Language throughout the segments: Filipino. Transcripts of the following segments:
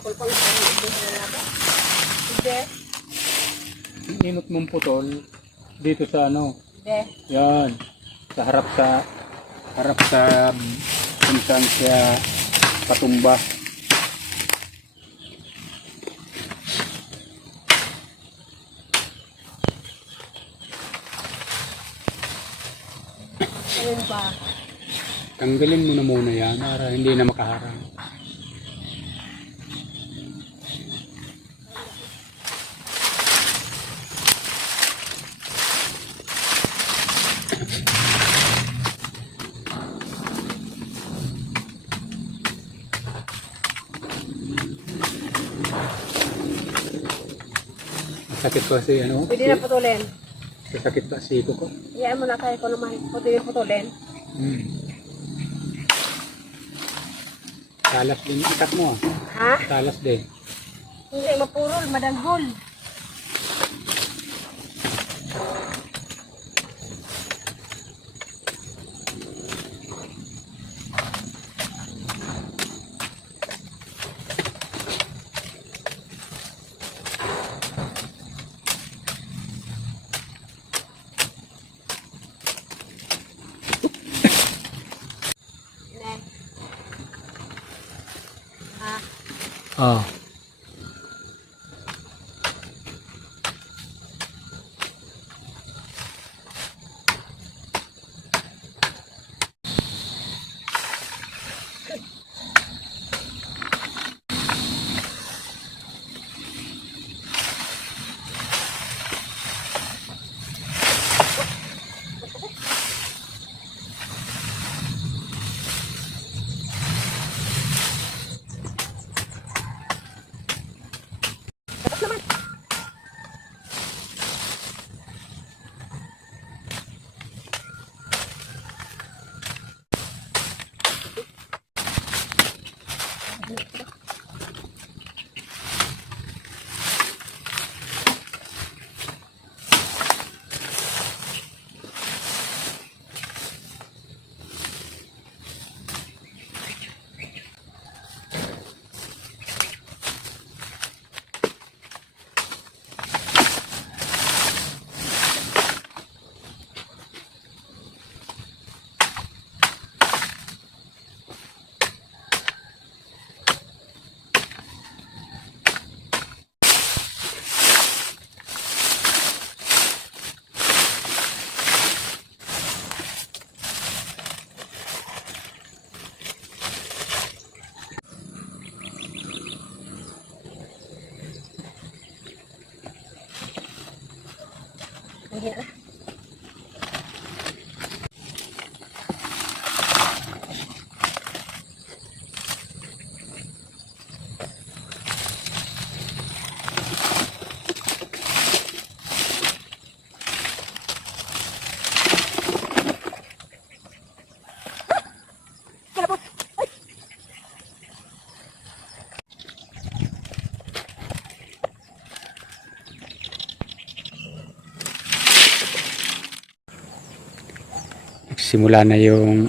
kulpang hindi. Inot mong putol dito sa ano. Hindi. Yan. Sa harap sa kung saan siya patumba. Ayun pa. Tanggalin mo na muna yan para hindi na makaharang. Sakit kasi ano? Pwede na putulin. Sakit pa siko ko. Iyaan mo na tayo ko naman. Pwede na putulin. Talas din. Ikat mo ah. Ha? Talas din. Hindi, mapurol, madanghol. Ah. Hindi na. Simula na yung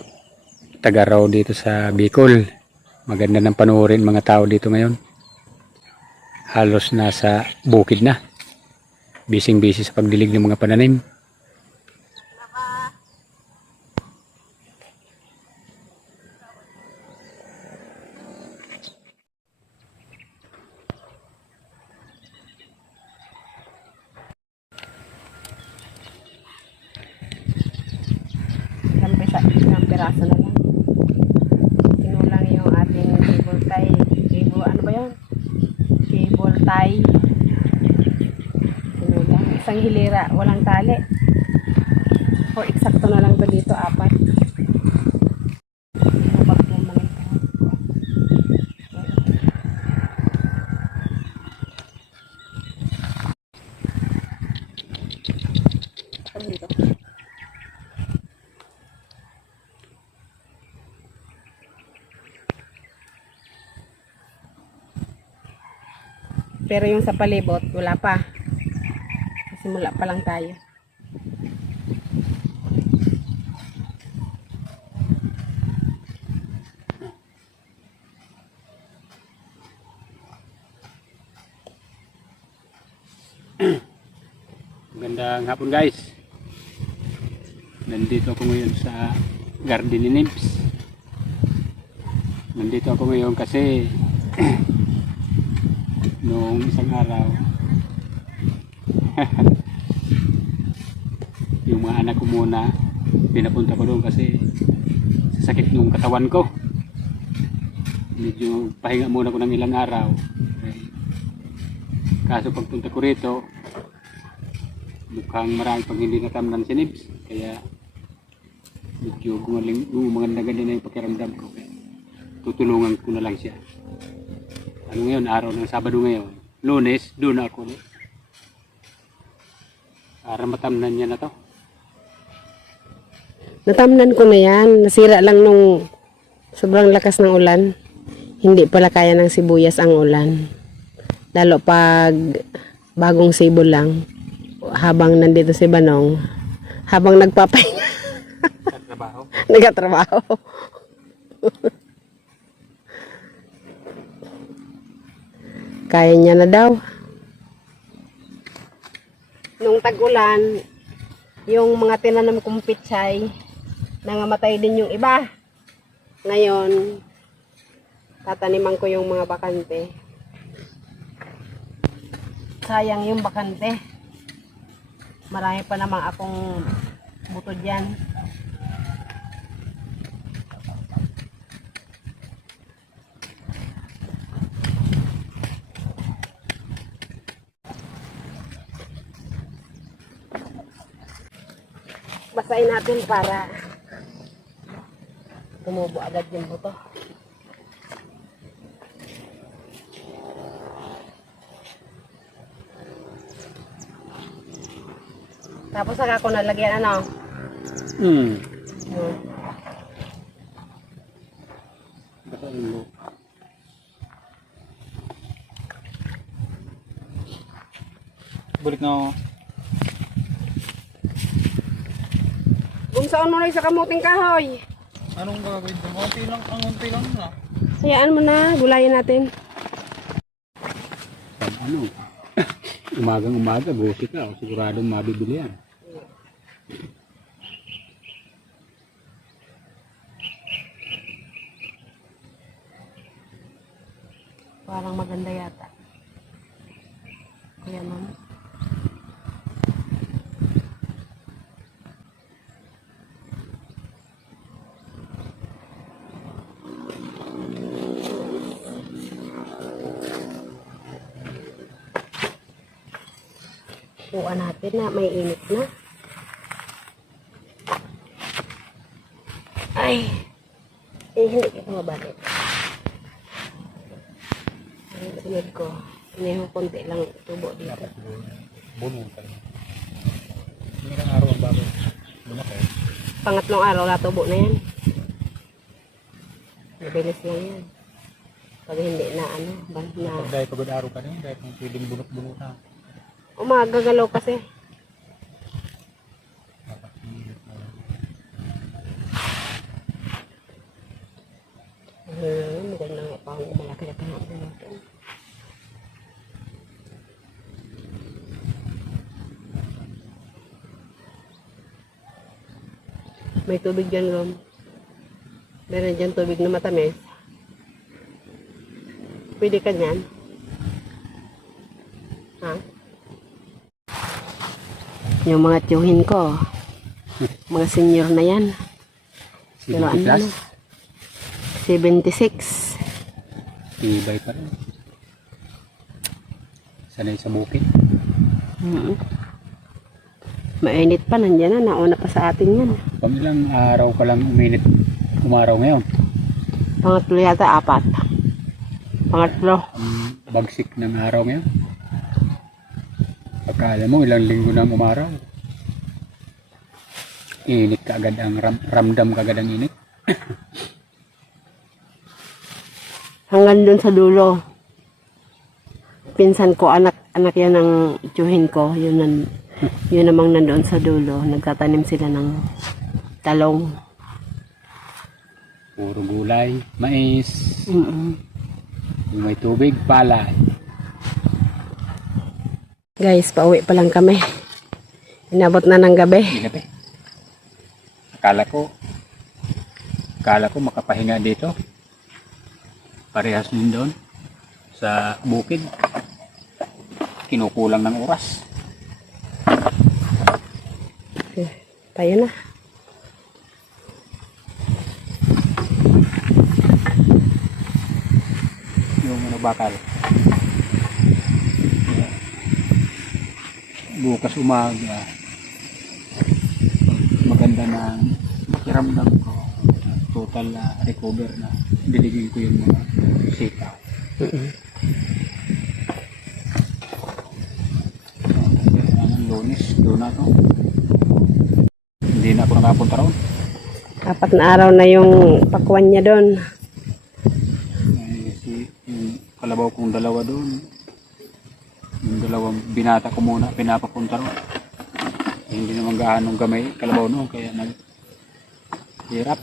taga-raw dito sa Bicol. Maganda ng panuorin mga tao dito ngayon. Halos nasa bukid na. Bising-busy sa pagdilig ng mga pananim. Isang piraso na lang. Kinulang yung ating cable tie. Cable, ano ba yun? Cable tie. Kinulang. Isang hilira, walang tali. O, eksakto na lang to dito, 4. Dito. Pero yung sa palibot, wala pa. Simula pa lang tayo. Magandang hapon guys. Nandito ako ngayon sa Garden ni Nibs. Nandito ako ngayon kasi noong isang araw yung mga anak ko muna pinapunta ko doon kasi sa sakit ng katawan ko. Medyo pahinga muna ko ng ilang araw. Kaso pagpunta ko rito mukhang marami pang hindi natamnan si Nibs, kaya medyo gumaganda na yung pakiramdam ko, kaya tutulungan ko na lang siya. Ano ngayon, araw ng Sabado ngayon, Lunes, doon ako ulit para matamnan niya na to. Natamnan ko na yan. Nasira lang nung sobrang lakas ng ulan. Hindi pala kaya ng sibuyas ang ulan. Lalo pag bagong sibo lang. Habang nandito si Banong, habang nagpapahinga. Nagtrabaho. Nagtatrabaho. Kaya niya na daw. Nung tag-ulan, yung mga tinanam kong pitsay, nangamatay din yung iba. Ngayon, tataniman ko yung mga bakante. Sayang yung bakante. Marami pa namang akong buto dyan. Basahin natin para tumubo agad yung buto. Tapos saka ako nalagyan ano? Balik na ako. Bumsaon mo na sa kamuting kahoy. Anong gagawin mo? Unti lang na. Hayaan mo na, gulayin natin. Ano? Umagang-umaga, buti ka. Siguradong mabibili yan. Parang maganda yata. Kaya ma'am. Tuan natin na may init na. Ay. Hindi kita mabalik. Ang sunod ko. Inihong konti lang tubo dito. Bunong ka lang. Ilang araw ang bago. Lumaki. Pangatlong araw na tubo na yan. Mabilis lang yan. Pag hindi na ano, na Pag dahil pagod araw ka na yun, dahil kung pwedeng bunot-bunot na. umagagalaw kasi. Maganda nga pa ang malaki-laki na natin. May tubig dyan, Rom. Meron dyan tubig na matamis. Pwede ka dyan? Ha? Yung mga tiyuhin ko, mga senior na yan. Pero ano na? 76. Tibay pa rin. Sanay sa bukid. Mainit pa, nandiyan na. Nauna pa sa atin yan. Ilang araw ka lang umaraw ngayon. Pangatlo yata, 4. Pangatlo. Ang bagsik ng araw ngayon. Pagkala mo, ilang linggo nang umaraw. Init ka agad ang ramdam ka agad ang init. Hanggang dun sa dulo. Pinsan ko, anak yan ng tiyuhin ko. Yun namang nandoon sa dulo. Nagtatanim sila ng talong. Puro gulay, mais, Yung may tubig, palay. Guys, pauwi pa lang kami. Inabot na ng gabi. Gabi. Akala ko makapahinga dito. Parehas din doon sa bukid. Kinukulang ng oras. Okay, tayo na. Yung bakal. Bukas umaga, maganda na pakiramdam ko. Total na recover na. Diligin ko yung mga sitaw. Lunes, doon na to. Hindi na ako nakapunta roon. 4 na araw na yung pakuan niya doon. Yung kalabaw kong dalawa doon. Yung dalawang binata ko muna, pinapapunta roon. Hindi naman gaanong gamay kalabaw noon, kaya hirap.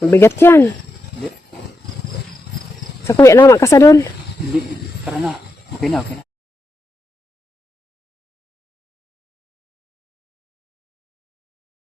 Mabigat yan. Hindi, Sa kuya naman ka sa doon. hindi, tara na. Okay na, okay na.